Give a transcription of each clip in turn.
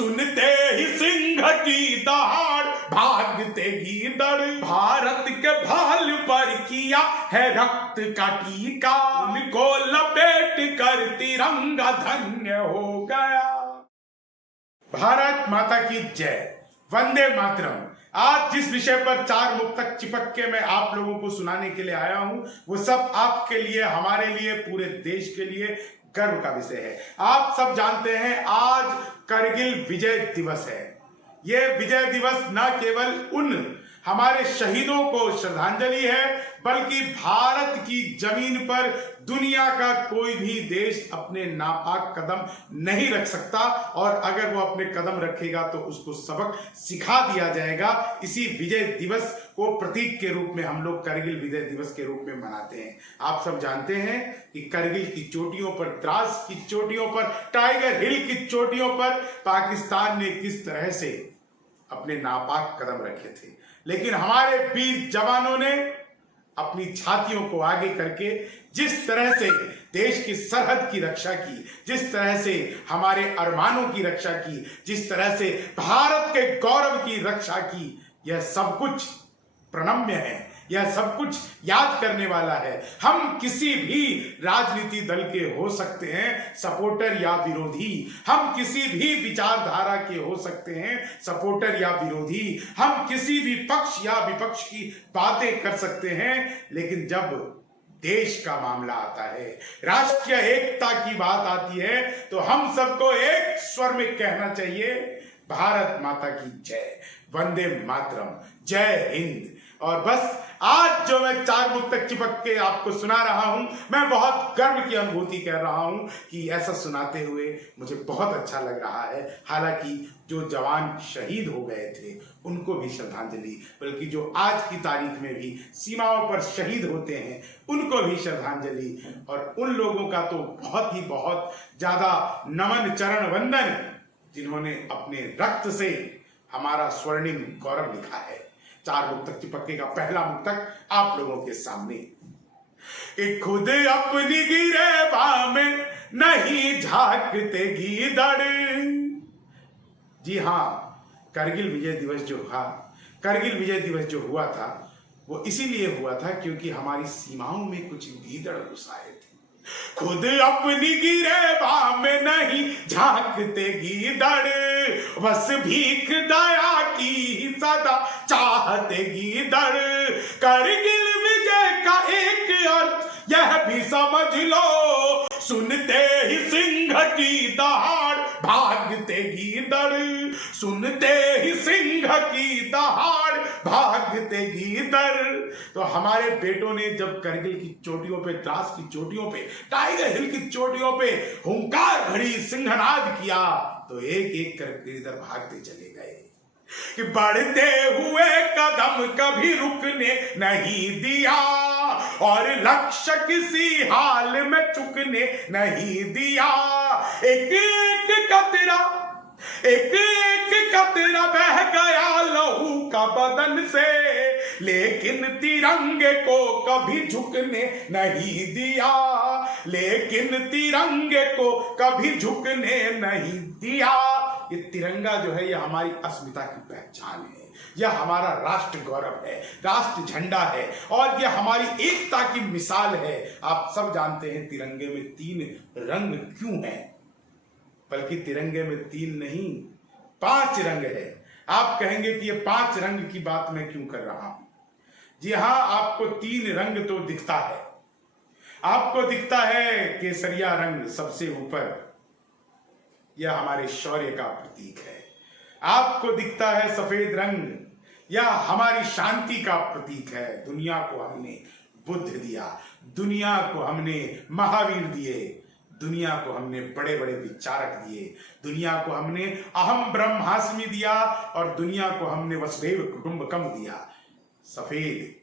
सुनते ही सिंह की दहाड़ भागते गीदड़। भारत के भाल पर किया है रक्त का टीका, उनको लपेट कर तिरंगा धन्य हो गया। भारत माता की जय, वंदे मातरम। आज जिस विषय पर चार मुक्तक चिपक के मैं आप लोगों को सुनाने के लिए आया हूं, वो सब आपके लिए, हमारे लिए, पूरे देश के लिए गर्व का विषय है। आप सब जानते हैं आज करगिल विजय दिवस है। यह विजय दिवस न केवल उन हमारे शहीदों को श्रद्धांजलि है, बल्कि भारत की जमीन पर दुनिया का कोई भी देश अपने नापाक कदम नहीं रख सकता, और अगर वो अपने कदम रखेगा तो उसको सबक सिखा दिया जाएगा। इसी विजय दिवस को प्रतीक के रूप में हम लोग करगिल विजय दिवस के रूप में मनाते हैं। आप सब जानते हैं कि करगिल की चोटियों पर, द्रास की चोटियों पर, टाइगर हिल की चोटियों पर पाकिस्तान ने किस तरह से अपने नापाक कदम रखे थे, लेकिन हमारे वीर जवानों ने अपनी छातियों को आगे करके जिस तरह से देश की सरहद की रक्षा की, जिस तरह से हमारे अरमानों की रक्षा की, जिस तरह से भारत के गौरव की रक्षा की, यह सब कुछ प्रणम्य है, यह सब कुछ याद करने वाला है। हम किसी भी राजनीति दल के हो सकते हैं सपोर्टर या विरोधी, हम किसी भी विचारधारा के हो सकते हैं सपोर्टर या विरोधी, हम किसी भी पक्ष या विपक्ष की बातें कर सकते हैं, लेकिन जब देश का मामला आता है, राष्ट्रीय एकता की बात आती है, तो हम सबको एक स्वर में कहना चाहिए, भारत माता की जय, वंदे मातरम, जय हिंद। और बस आज जो मैं चार मुक्तक चिपक के आपको सुना रहा हूं, मैं बहुत गर्व की अनुभूति कर रहा हूं कि ऐसा सुनाते हुए मुझे बहुत अच्छा लग रहा है। हालांकि जो जवान शहीद हो गए थे उनको भी श्रद्धांजलि, बल्कि जो आज की तारीख में भी सीमाओं पर शहीद होते हैं उनको भी श्रद्धांजलि, और उन लोगों का तो बहुत ज्यादा नमन, चरण वंदन, जिन्होंने अपने रक्त से हमारा स्वर्णिम गौरव लिखा है। चार मुक्तक चिपके का पहला मुक्तक आप लोगों के सामने। कि खुद अपनी गिरेबा में नहीं झांकते गीदड़। जी हाँ, करगिल विजय दिवस जो हुआ था वो इसीलिए हुआ था क्योंकि हमारी सीमाओं में कुछ गीदड़ घुस आए थे। खुद अपनी गिरेबा में नहीं झांकते गीदड़, बस भीख दया की सदा चाहते गीदड़। करगिल विजय का एक अर्थ यह भी समझ लो, सुनते ही सिंह की दहाड़ भागते गीदड़, सुनते ही सिंह की दहाड़ भागते गीदड़। तो हमारे बेटों ने जब करगिल की चोटियों पे, द्रास की चोटियों पे, टाइगर हिल की चोटियों पे हुंकार भरी सिंहनाद किया, तो एक एक करके इधर भागते चले गए कि बढ़ते हुए कदम कभी रुकने नहीं दिया, और लक्ष्य किसी हाल में चुकने नहीं दिया। एक एक कतरा बह गया लहू का बदन से, लेकिन तिरंगे को कभी झुकने नहीं दिया, लेकिन तिरंगे को कभी झुकने नहीं दिया। ये तिरंगा जो है, यह हमारी अस्मिता की पहचान है, यह हमारा राष्ट्र गौरव है, राष्ट्र झंडा है, और यह हमारी एकता की मिसाल है। आप सब जानते हैं तिरंगे में 3 रंग क्यों हैं, बल्कि तिरंगे में 3 नहीं 5 रंग है। आप कहेंगे कि ये 5 रंग की बात मैं क्यों कर रहा हूं? जी हाँ, आपको 3 रंग तो दिखता है। आपको दिखता है केसरिया रंग सबसे ऊपर, यह हमारे शौर्य का प्रतीक है। आपको दिखता है सफेद रंग, यह हमारी शांति का प्रतीक है। दुनिया को हमने बुद्ध दिया, दुनिया को हमने महावीर दिए, दुनिया को हमने बड़े बड़े विचारक दिए, दुनिया को हमने अहम ब्रह्मास्मि दिया, और दुनिया को हमने वसुधैव कुटुंबकम दिया। सफेद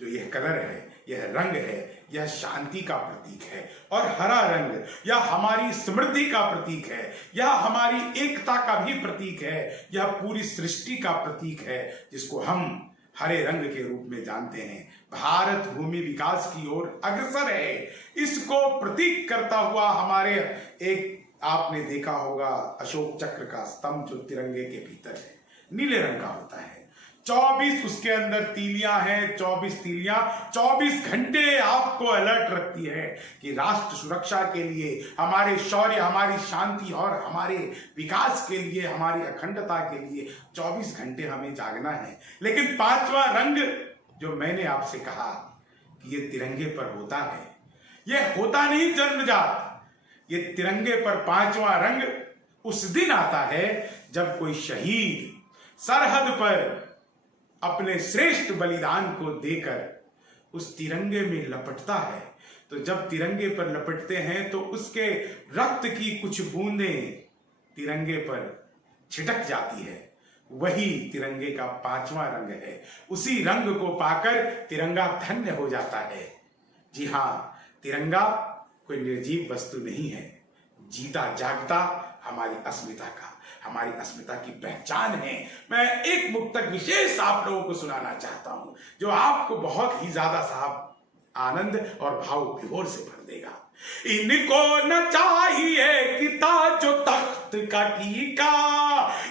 जो यह कलर है, यह रंग है, यह शांति का प्रतीक है। और हरा रंग यह हमारी समृद्धि का प्रतीक है, यह हमारी एकता का भी प्रतीक है, यह पूरी सृष्टि का प्रतीक है, जिसको हम हरे रंग के रूप में जानते हैं। भारत भूमि विकास की ओर अग्रसर है, इसको प्रतीक करता हुआ हमारे एक आपने देखा होगा अशोक चक्र का स्तंभ जो तिरंगे के भीतर है, नीले रंग का होता है। 24 उसके अंदर तीलियां हैं, 24 तीलियां 24 घंटे आपको अलर्ट रखती है कि राष्ट्र सुरक्षा के लिए, हमारे शौर्य, हमारी शांति और हमारे विकास के लिए, हमारी अखंडता के लिए 24 घंटे हमें जागना है। लेकिन पांचवा रंग जो मैंने आपसे कहा कि ये तिरंगे पर होता है, ये होता नहीं जन्मजात। ये तिरंगे पर पांचवा रंग उस दिन आता है जब कोई शहीद सरहद पर अपने श्रेष्ठ बलिदान को देकर उस तिरंगे में लपटता है। तो जब तिरंगे पर लपटते हैं तो उसके रक्त की कुछ बूंदें तिरंगे पर छिटक जाती है। वही तिरंगे का पांचवा रंग है। उसी रंग को पाकर तिरंगा धन्य हो जाता है। जी हाँ, तिरंगा कोई निर्जीव वस्तु नहीं है, जीता जागता हमारी अस्मिता का, हमारी अस्मिता की पहचान है। मैं एक मुक्तक विशेष आप लोगों को सुनाना चाहता हूं जो आपको बहुत ही ज्यादा साहब आनंद और भाव विभोर से भर देगा। इनको न चाहिए कि ताजो तख्त का टीका,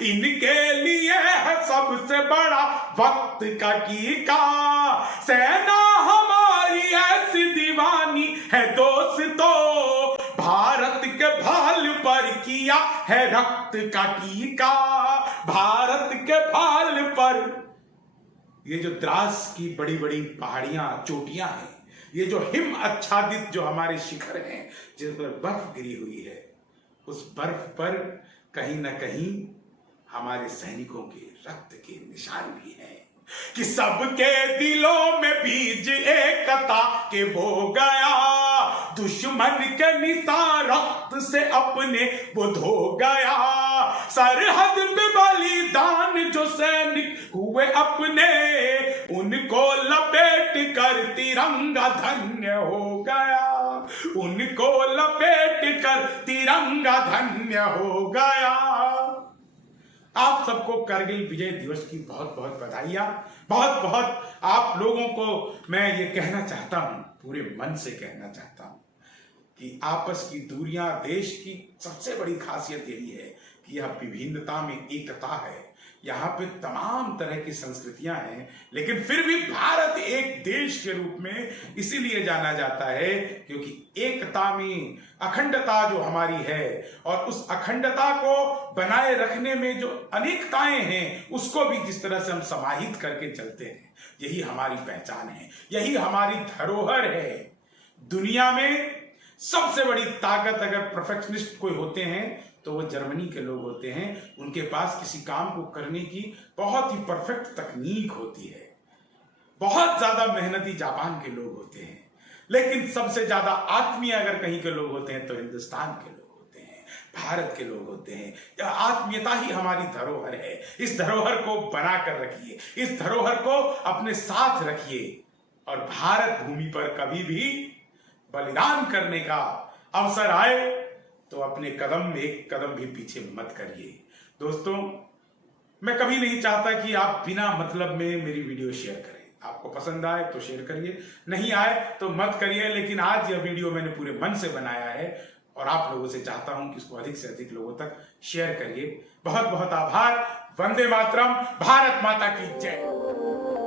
इनके लिए है सबसे बड़ा वक्त का टीका। सेना हमारी ऐसी दीवानी है दोस्तों, भारत के भाल पर किया है रक्त का टीका, भारत के भाल पर। ये जो द्रास की बड़ी बड़ी पहाड़ियां, चोटियां हैं, ये जो हिम आच्छादित जो हमारे शिखर हैं जिस पर बर्फ गिरी हुई है, उस बर्फ पर कहीं ना कहीं हमारे सैनिकों के रक्त के निशान भी हैं कि सबके दिलों में बीज एकता के बो गया, दुश्मन के निशान रक्त से अपने वो धो गया। सरहद पे बलिदान जो सैनिक हुए अपने, उनको लपेट कर तिरंगा धन्य हो गया, उनको लपेट कर तिरंगा धन्य हो गया। आप सबको करगिल विजय दिवस की बहुत बहुत बधाइयां। बहुत बहुत आप लोगों को मैं ये कहना चाहता हूं, पूरे मन से कहना चाहता हूं कि आपस की दूरियां, देश की सबसे बड़ी खासियत यही है कि यह विभिन्नता में एकता है। यहाँ पे तमाम तरह की संस्कृतियां हैं, लेकिन फिर भी भारत एक देश के रूप में इसीलिए जाना जाता है क्योंकि एकता में अखंडता जो हमारी है, और उस अखंडता को बनाए रखने में जो अनेकताएं हैं उसको भी जिस तरह से हम समाहित करके चलते हैं, यही हमारी पहचान है, यही हमारी धरोहर है। दुनिया में सबसे बड़ी ताकत अगर परफेक्शनिस्ट कोई होते हैं तो वो जर्मनी के लोग होते हैं। उनके पास किसी काम को करने की बहुत ही परफेक्ट तकनीक होती है। बहुत ज्यादा मेहनती जापान के लोग होते हैं। लेकिन सबसे ज्यादा आत्मीय अगर कहीं के लोग होते हैं तो हिंदुस्तान के लोग होते हैं, भारत के लोग होते हैं। यह आत्मीयता ही हमारी धरोहर है। इस धरोहर को बना कर रखिए, इस धरोहर को अपने साथ रखिए, और भारत भूमि पर कभी भी बलिदान करने का अवसर आए तो अपने कदम में एक कदम भी पीछे मत करिए। दोस्तों, मैं कभी नहीं चाहता कि आप बिना मतलब में मेरी वीडियो शेयर करें। आपको पसंद आए तो शेयर करिए, नहीं आए तो मत करिए। लेकिन आज यह वीडियो मैंने पूरे मन से बनाया है और आप लोगों से चाहता हूं कि इसको अधिक से अधिक लोगों तक शेयर करिए। बहुत बहुत आभार। वंदे मातरम। भारत माता की जय।